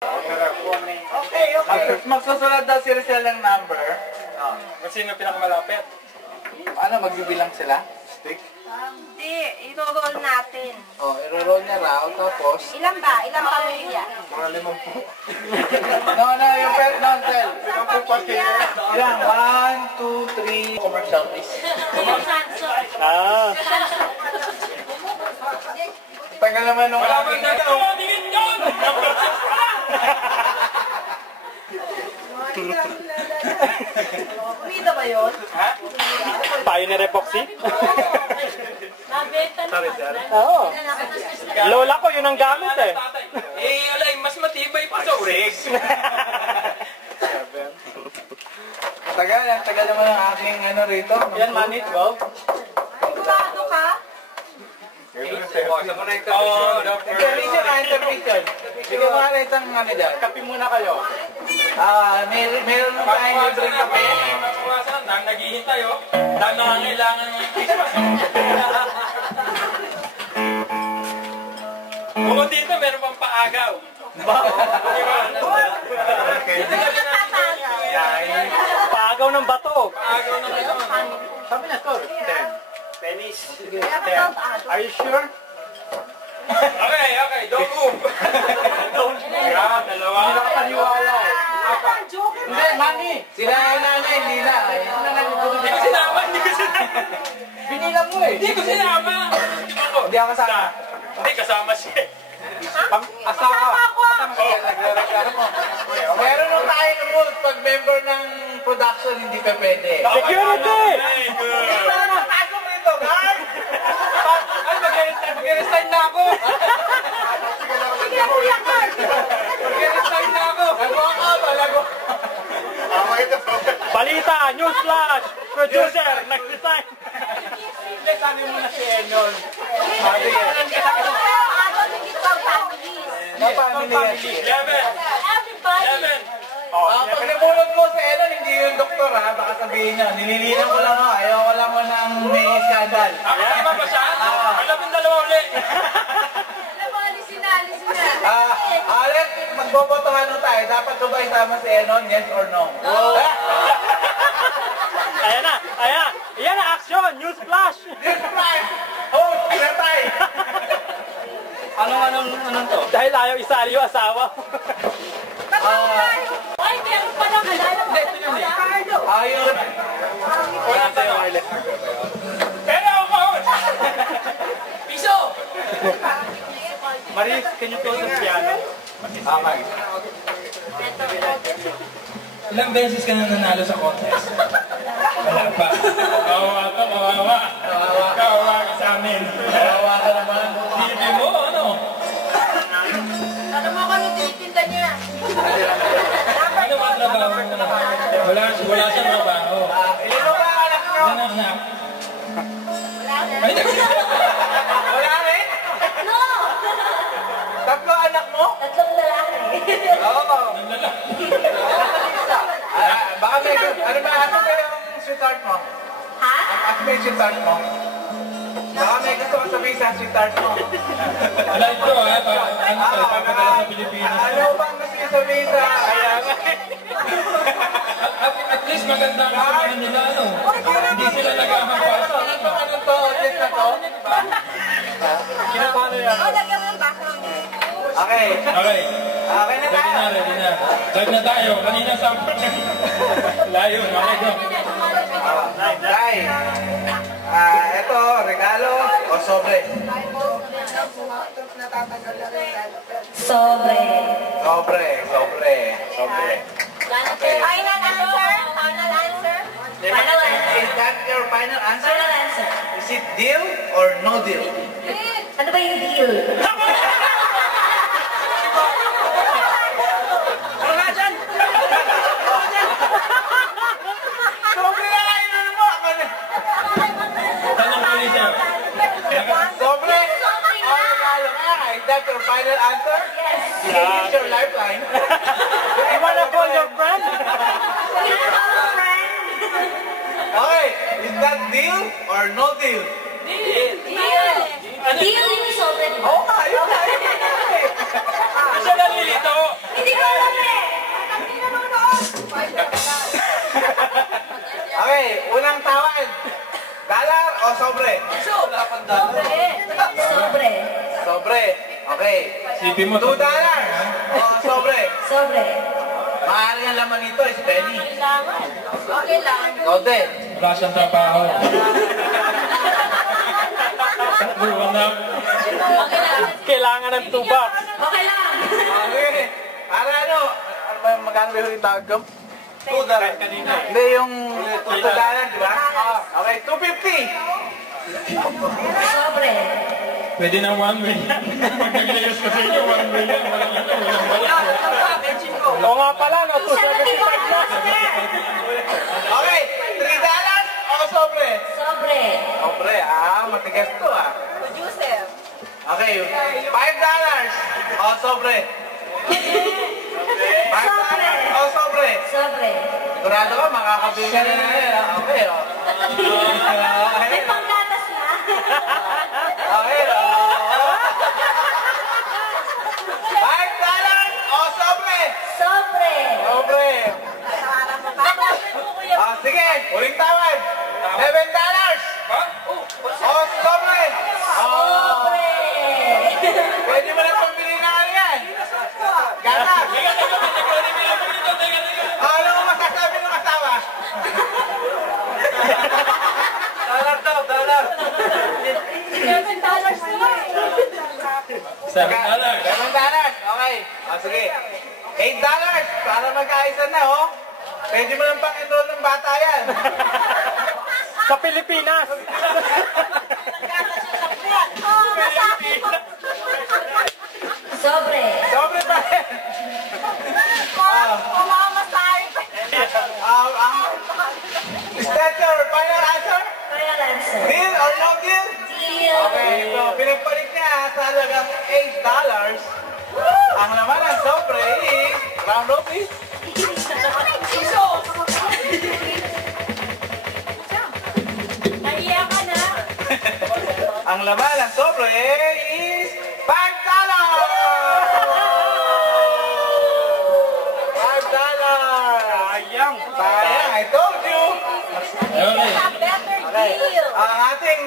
Okay. Magsusunod daw si Rizal ng number. Kung sino pinakamalapit? Ano, magbibilang sila? Stick? Hindi, iro-roll natin. I-roll niya raw, tapos... Ilan ba? Ilang pamilya? Mga 50. No, yung pet non-sell. Isang pamilya. Ilang? 1, 2, 3... Commercial, please. Tagal naman nung aking... Kumida ba yun? Payo ni Repoxy? Nabenta naman. Oo. Lola ko, yun ang gamit eh. Alay, mas matibay pa sa urig. Tagal naman ang aking ano rito. Yan, manit, Bob. Sigurado ka? Intermission. Sige mo nga isang ano dyan. Kape muna kayo. Meron mo tayong libreng kape. Naghihintay oh. Dahil nangangailangan ng Christmas. Bukod dito, meron pang paagaw. Paagaw ng bato. Paagaw ng ito. Sabi na score? 10. Tennis. 10. Are you sure? Okay. Don't move. Dalawa. Hindi nakapaniwala eh. Hindi, Mami. Sila yung nanay, hindi na. Hindi ko sinama. Binilang mo eh. Hindi ko sinama. Hindi ako kasama. Hindi, kasama siya. Kasama ako. Nagre-reklamo mo. Meron nung tayong rules pag member ng production, hindi pa pwede. Security! Pasok rito, guard! Ay, mag-resign na ako! Sige, Kuya Carl! Mag-resign na ako! Lago! Balita, news flash! Producer, nag-resign! Hindi, sabi mo na si Enon. Ano yung ikaw families? Family. 11. Everybody! Pag nabulog mo si Enon, hindi yung doktor ha. Baka sabihin niya, nililinan ko lang ho. Ayaw ko lang mo ng may skandal. Tama ba siya? Ang 12 ulit. Alisin na. Alec, magbobotohan mo tayo. Dapat ko ba isama si Enon? Yes or no? Ayan na! Ayan na, action! News flash! Oh, pinatay! Anong to? Dahil ayaw isali yung asawa. Ay, meron pa lang halala mo. Carlo! Ayun. Wala tayo, Arlen. Pero ako! Piso! Maris, can you close the piano? Okay. Ilang beses ka na nanalo sa contest? Wala pa. Kawawa. Kawawa ka sa amin. Kawawa ka naman. Hindi mo, ano? Ano mo kami tinitinda niya? Ano ba trabaho mo? Wala siyang trabaho. Ilan mo ba ang anak mo? Ano anak? Ay, Wala rin? No! Tatlo anak mo? Tatlong lalaki. Oo. Baka may ano ba yung sweetheart mo? Ha? Ano ba yung sweetheart mo? Baka may gusto ko sabihin sa sweetheart mo. wala ito ha. Ano to? Papadala sa Pilipinas. Ano bang gusto niya sabihin sa... At least maganda ang kasama nila, ano? Hindi sila naghahampas. Ano to? Yes na to? Kinapano yan? Lagyan mo yung background niya. Okay. Okay. Okay na tayo. Ready na. Live na tayo. Kanina sa layo. Okay, go. Day. Ito, regalo o sobre? Sobre. Sobre. Final answer? Final answer? Final answer. Is that your final answer? Final answer. Is it deal or no deal? Ano ba yung deal? Sobre na kayo na mo! Tanong ko niya. Sobre o regalo? Is that your final answer? Yes. Is your lifeline? You wanna call your friend? Okay, is that deal or no deal? Deal. Deal yung sobre. Oo nga, yun nga. Sipin mo. $2. O, sobre. Sobre. Maaari ang laman nito is penny. Okay lang. Kote. Wala siyang trabaho. Buwan na. Okay lang. Kailangan ng tuba. Okay lang. Okay. Para ano? Ano ba yung magkano ba yung tawag ko? $2. Hindi, yung $2, di ba? Okay, $2.50. Sobre. Pwede na 1 million. Pag nag-layos ko sa inyo, 1 million. Oo nga pala, no? 275 na. Okay, $3 o sobre? Sobre. Sobre, matigas to Producer. Okay, $5 o sobre? $5 o sobre? Sobre. Sigurado ka, makakabili ka na yan. Okay, o. May panggatas na. Okay, o. $5 o sobre? Sobre. Sobre. Sige, uling tawad. $7. O sobre? Sobre. Pwede mo na pambili na ano yan. Gata. Ano mo masasabi ng asawa? $7. $7. $7. Okay. Sige. $8 para magkaisa na, oh. Pwede mo lang pang-enroll ng bata yan. Sa Pilipinas. Sobre. Sobre pa rin. Is that your final answer? Final answer. Deal or no deal? Deal. Okay, so pinagpalit niya sa halagang $8. Ang laman ng sobre is round up is Nahiya ka na. ang laman ng sobre is $5. $5. Sayang. Sayang, I told you. Okay. Okay. Ang ating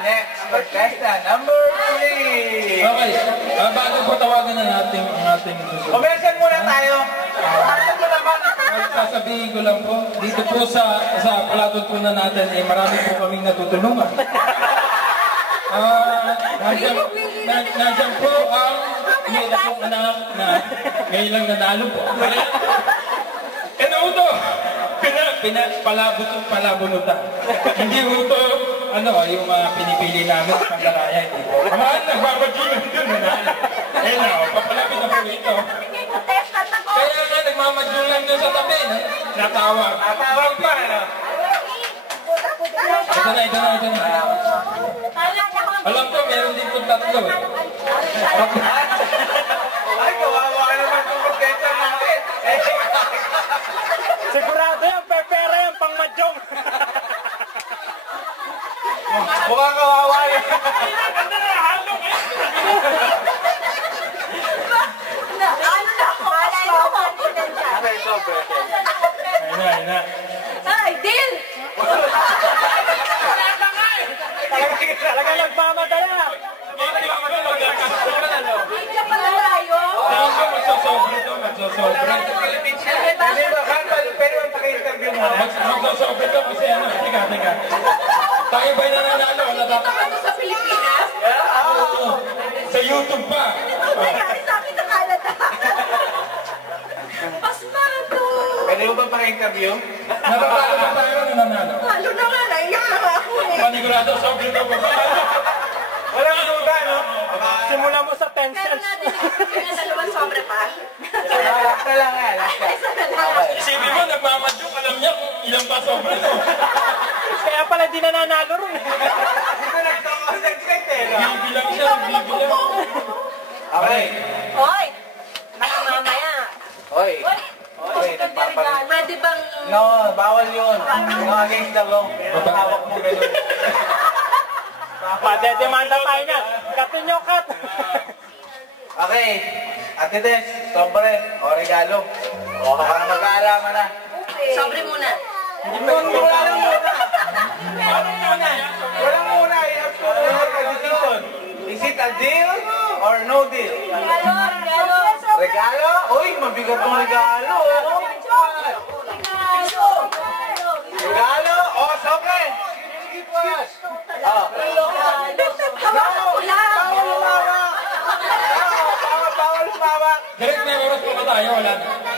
next contestant, number 3. Okay. Bago po tawagan na natin ang ating susunod. Commercial muna tayo. Commercial mo naman. Sasabihin ko lang po, dito po sa palatuntunan natin, marami po kaming natutulungan. Nandiyan po ang umiiyak kong anak na ngayon lang nanalo po. Ano ito? Palabunutan. Hindi ito, yung pinipili namin sa panglaraya. Ang mga nagbabadyunan doon, nanalo. Papalapit na po ito. Kaya nga, nagmamadyunan doon sa tabi. Natawag. Natawag pa, ano? Ito na. Alam ko, meron din po tatlo. Ay, kawawa ka naman kung contestant natin. Sigurado yan, pepera yan, pang madyong. Mukhang kawawa yan. Okay, sobre. Ayun na. Ay, deal! Talaga nagmamadala. Hindi ka pala tayo. Saan ko magsasobre ito? Magsasobre. Hindi ba, pwede mo paki-interview mo? Magsasobre ito kasi teka. Tayo ba'y nananalo? Sa Pilipinas? Sa YouTube pa. Ano nangyari sa akin sa Canada? Pasmado! Pwede mo ba paki-interview? Natatalo ba tayo nananalo? Halo na nga, naiyak na nga ako eh. Panigurado, sobre ito pa. Walang duda, no? Simula mo sa 10 Pero cents. natin, yung dalawang sobre pa. Last na lang nga, last na. Isipin mo, nagmamadyong, alam niya kung ilang pa sobre ito. Kaya pala di nananalo rin. Dito nagko-concentrate eh, no? Bibilang siya, bibilang. Okay. Hoy! Baka mamaya. Oy. Hoy! Oy, nagpapalit. Pwede bang... No, bawal yun. No, against the law. Hawak mo ganun. Madedemanda tayo niyan. Katin nyo, kat. Okay. Ate Des, sobre o regalo. O, para mag-aalaman na. Sobre muna. Walang muna. Walang muna. You have to make a decision. Is it a deal or no deal? Regalo? Uy, mabigat ng regalo. Regalo? Oh, okay. Sige po. Bawal umawak. Direct na oras pa ba tayo? Wala na.